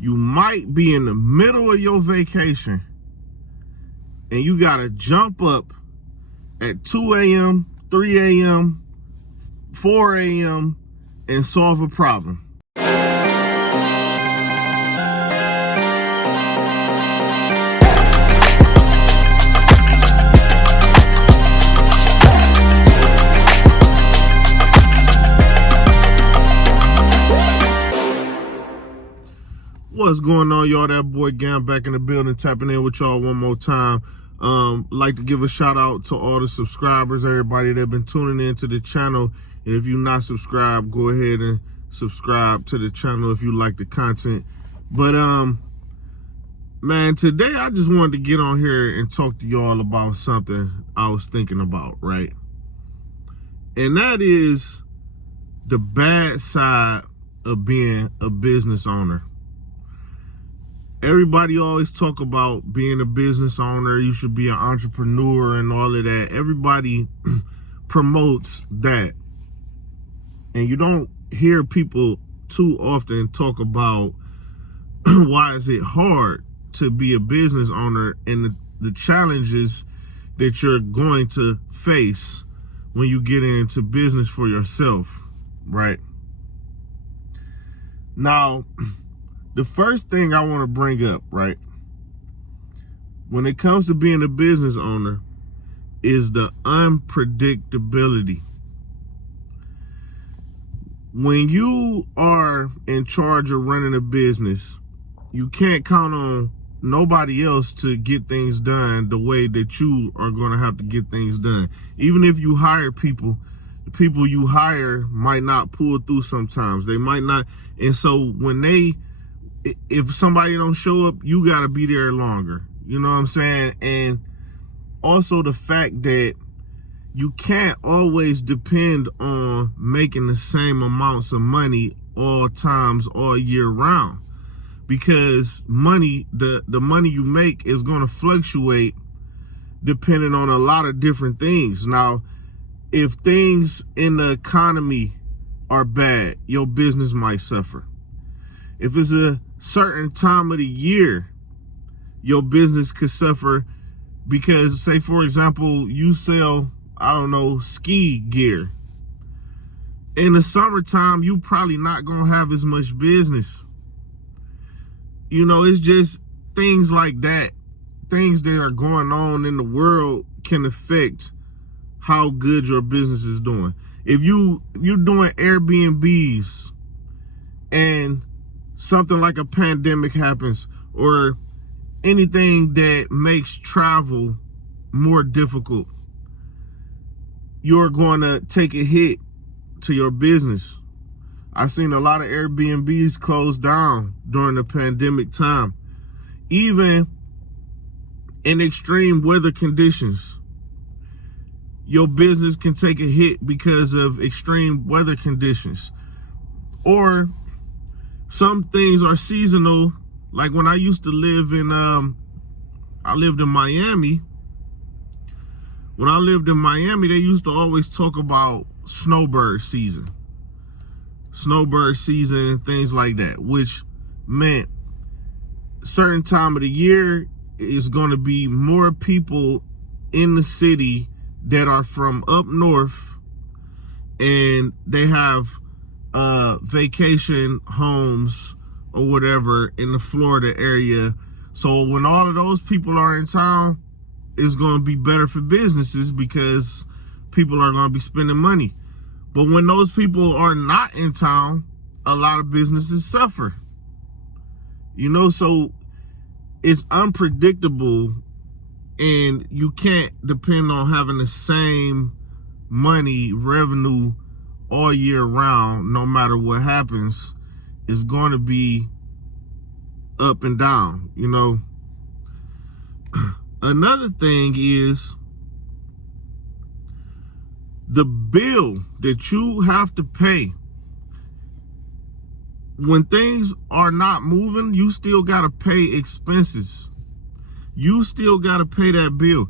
You might be in the middle of your vacation and you gotta jump up at 2 a.m., 3 a.m., 4 a.m. and solve a problem. What's going on, y'all? That boy Gam back in the building, tapping in with y'all one more time. Like to give a shout out to all the subscribers, everybody that been tuning into the channel. If you're not subscribed, go ahead and subscribe to the channel if you like the content. But man, today I just wanted to get on here and talk to y'all about something I was thinking about, right? And that is the bad side of being a business owner. Everybody always talk about being a business owner. You should be an entrepreneur and all of that. Everybody promotes that. And you don't hear people too often talk about why is it hard to be a business owner and the challenges that you're going to face when you get into business for yourself, right? Now, the first thing I want to bring up, right, when it comes to being a business owner, is the unpredictability. When you are in charge of running a business, you can't count on nobody else to get things done the way that you are going to have to get things done. Even if you hire people, the people you hire might not pull through sometimes. They might not. And so if somebody don't show up, you got to be there longer. You know what I'm saying? And also the fact that you can't always depend on making the same amounts of money all times, all year round. Because money, the money you make is going to fluctuate depending on a lot of different things. Now, if things in the economy are bad, your business might suffer. If it's a certain time of the year, your business could suffer because, say, for example, you sell, I don't know, ski gear. In the summertime, you probably not going to have as much business. You know, it's just things like that. Things that are going on in the world can affect how good your business is doing. If you're doing Airbnbs and something like a pandemic happens or anything that makes travel more difficult, you're going to take a hit to your business. I've seen a lot of Airbnbs close down during the pandemic time. Even in extreme weather conditions, your business can take a hit because of extreme weather conditions. Or some things are seasonal. Like when I used to live in, I lived in Miami. When I lived in Miami, they used to always talk about snowbird season and things like that, which meant certain time of the year is going to be more people in the city that are from up north, and they have vacation homes or whatever in the Florida area. So when all of those people are in town, it's going to be better for businesses because people are going to be spending money. But when those people are not in town, a lot of businesses suffer. You know, so it's unpredictable, and you can't depend on having the same money, revenue all year round. No matter what happens, it's going to be up and down, you know. Another thing is the bill that you have to pay. When things are not moving, you still got to pay expenses. You still got to pay that bill.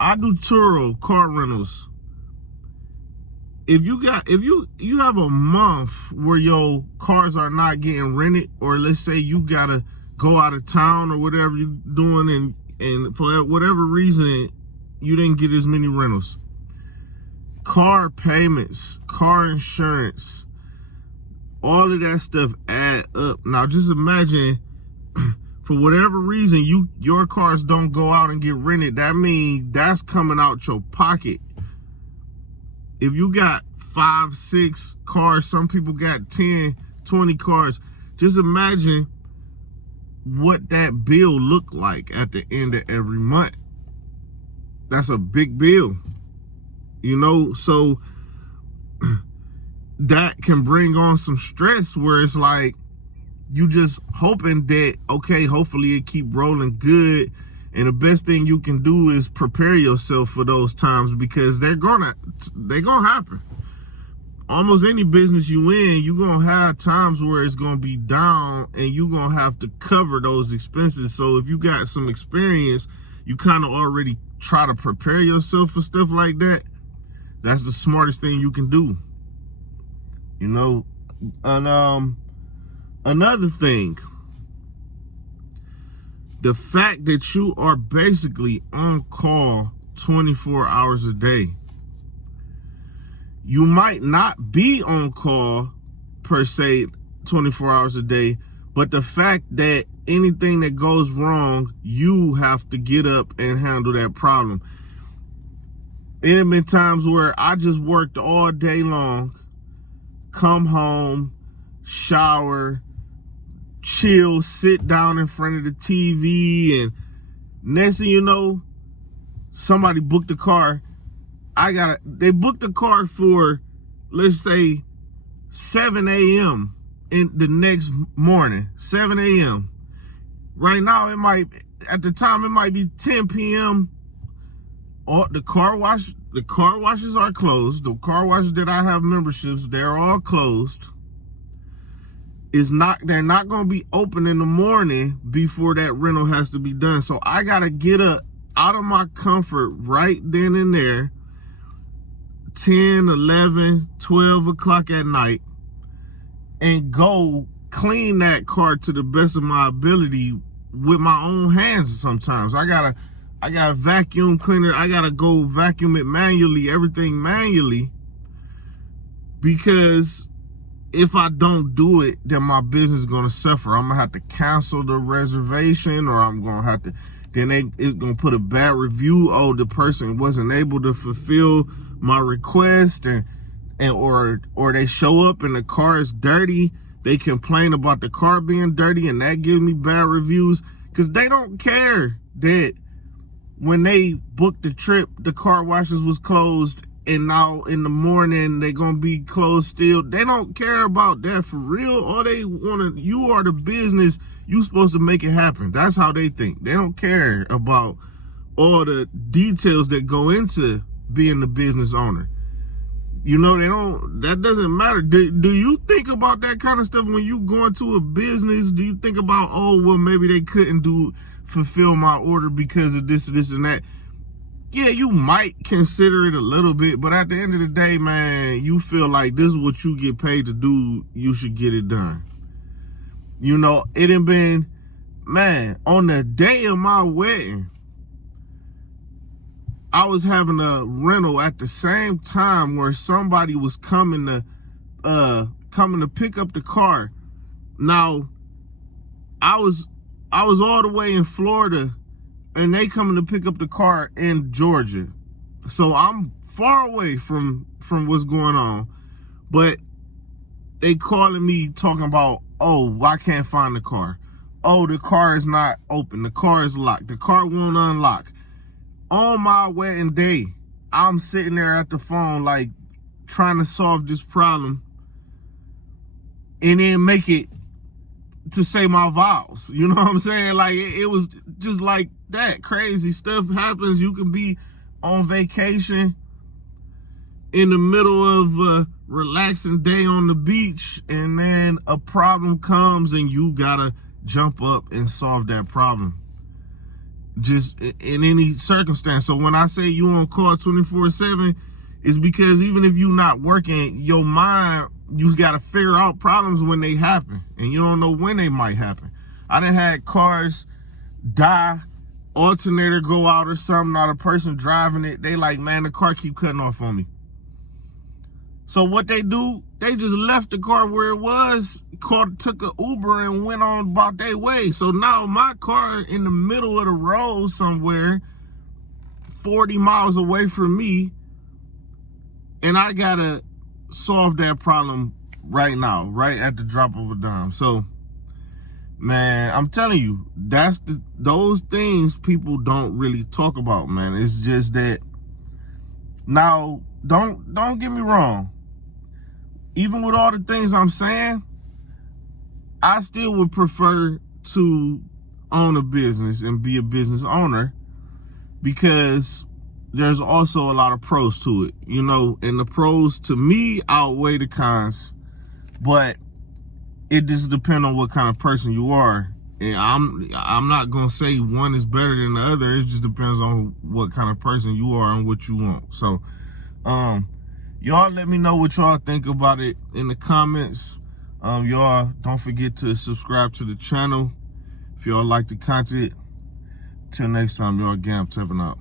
I do Turo car rentals. if you have a month where your cars are not getting rented, or let's say you gotta go out of town or whatever you're doing, and for whatever reason you didn't get as many rentals, car payments, car insurance, all of that stuff add up. Now just imagine, for whatever reason your cars don't go out and get rented, that means that's coming out your pocket. If you got 5, 6 cars, some people got 10, 20 cars, just imagine what that bill look like at the end of every month. That's a big bill, you know. So that can bring on some stress where it's like you just hoping that, okay, hopefully it keep rolling good. And the best thing you can do is prepare yourself for those times, because they're gonna happen. Almost any business you in, you're gonna have times where it's gonna be down and you're gonna have to cover those expenses. So if you got some experience, you kind of already try to prepare yourself for stuff like that. That's the smartest thing you can do, you know. And another thing, the fact that you are basically on call 24 hours a day. You might not be on call per se 24 hours a day, but the fact that anything that goes wrong, you have to get up and handle that problem. It have been times where I just worked all day long, come home, shower, chill, sit down in front of the TV, and next thing you know, somebody booked a car. They booked a car for, let's say, 7 a.m. in the next morning, 7 a.m. Right now, at the time, it might be 10 p.m. The car washes are closed. The car washes that I have memberships, they're all closed. They're not going to be open in the morning before that rental has to be done. So I got to get up out of my comfort right then and there, 10, 11, 12 o'clock at night, and go clean that car to the best of my ability with my own hands. Sometimes I got a vacuum cleaner. I got to go vacuum it manually, everything manually, because if I don't do it, then my business is going to suffer. I'm going to have to cancel the reservation, or I'm going to have to, then it's going to put a bad review. Oh, the person wasn't able to fulfill my request, or they show up and the car is dirty. They complain about the car being dirty, and that gives me bad reviews, because they don't care that when they booked the trip, the car washes was closed, and now in the morning they're gonna be closed still. They don't care about that for real. All they want, you are the business, you supposed to make it happen. That's how they think. They don't care about all the details that go into being the business owner. You know, that doesn't matter. Do you think about that kind of stuff when you go into a business? Do you think about, oh, well, maybe they couldn't fulfill my order because of this, and that? Yeah, you might consider it a little bit, but at the end of the day, man, you feel like this is what you get paid to do, you should get it done. You know, it had been, man, on the day of my wedding, I was having a rental at the same time where somebody was coming to pick up the car. Now, I was all the way in Florida, and they coming to pick up the car in Georgia. So I'm far away from what's going on. But they calling me talking about, oh, I can't find the car. Oh, the car is not open. The car is locked. The car won't unlock. On my wedding day, I'm sitting there at the phone, like, trying to solve this problem and then make it to say my vows. You know what I'm saying? Like, it was just like that. Crazy stuff happens. You can be on vacation in the middle of a relaxing day on the beach, and then a problem comes and you gotta jump up and solve that problem, just in any circumstance. So when I say you on call 24/7, It's because even if you're not working, your mind, you got to figure out problems when they happen, and you don't know when they might happen. I done had cars die, alternator go out or something, not a person driving it. They like, man, the car keep cutting off on me. So what they do, they just left the car where it was, took an Uber and went on about their way. So now my car in the middle of the road somewhere, 40 miles away from me, and I gotta solve that problem right now, right at the drop of a dime. So, man, I'm telling you, those things people don't really talk about, man. It's just that. Now, don't get me wrong. Even with all the things I'm saying, I still would prefer to own a business and be a business owner, because there's also a lot of pros to it, you know, and the pros to me outweigh the cons, but it just depends on what kind of person you are. And I'm not gonna say one is better than the other. It just depends on what kind of person you are and what you want. So, y'all let me know what y'all think about it in the comments. Y'all don't forget to subscribe to the channel if y'all like the content. Till next time, y'all, Gam tapping out.